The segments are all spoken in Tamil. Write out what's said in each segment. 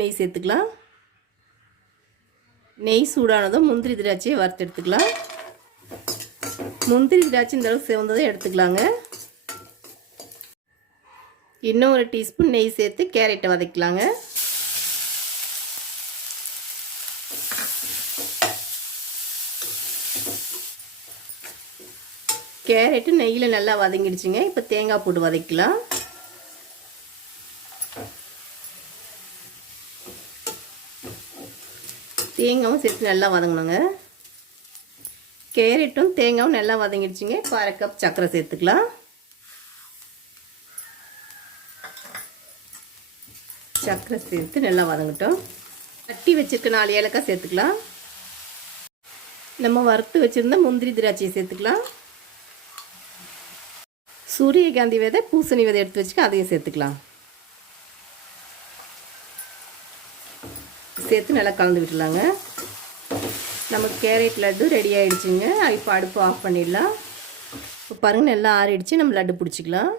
நெய் சேர்த்துக்கலாம். நெய் சூடானதும் முந்திரி திராட்சையை வறுத்து எடுத்துக்கலாம். முந்திரி திராட்சை இந்த அளவுக்கு சிவந்ததை எடுத்துக்கலாங்க. இன்னும் ஒரு டீஸ்பூன் நெய் சேர்த்து கேரட்டை வதக்கலாங்க. கேரட்டு நெய்யில் நல்லா வதங்கிடுச்சுங்க. இப்போ தேங்காய் போட்டு வதக்கலாம். தேங்காயும் சேர்த்து நல்லா வதங்கணுங்க. கேரட்டும் தேங்காயும் நல்லா வதங்கிடுச்சுங்க. இப்போ 1/2 கப் சர்க்கரை சேர்த்துக்கலாம். சர்க்கரை சேர்த்து நல்லா வதங்கட்டும். தட்டி வச்சுருக்க 4 ஏலக்காய் சேர்த்துக்கலாம். நம்ம வறுத்து வச்சுருந்த முந்திரி திராட்சையை சேர்த்துக்கலாம். சூரியகாந்தி விதை, பூசணி விதை எடுத்து வச்சுக்க அதையும் சேர்த்துக்கலாம். சேர்த்து நல்லா கலந்து விட்டுலாங்க. நமக்கு கேரட் லட்டு ரெடி ஆகிடுச்சுங்க. இப்போ அடுப்பு ஆஃப் பண்ணிடலாம். இப்போ பாருங்கள் நல்லா ஆறிடுச்சு. நம்ம லட்டு பிடிச்சிக்கலாம்.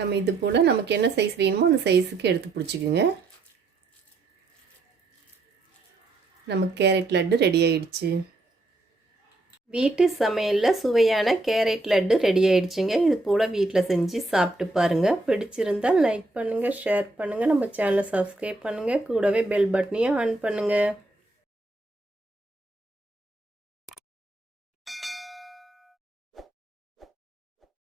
நம்ம இது போல் நமக்கு என்ன சைஸ் வேணுமோ அந்த சைஸுக்கு எடுத்து பிடிச்சிக்குங்க. நமக்கு கேரட் லட்டு ரெடி ஆகிடுச்சு. வீட்டு சமையலில் சுவையான கேரட் லட்டு ரெடி ஆகிடுச்சுங்க. இது போல் வீட்டில் செஞ்சு சாப்பிட்டு பாருங்கள். பிடிச்சிருந்தால் லைக் பண்ணுங்கள், ஷேர் பண்ணுங்கள், நம்ம சேனலை சப்ஸ்கிரைப் பண்ணுங்கள், கூடவே பெல் பட்டனையும் ஆன் பண்ணுங்கள்.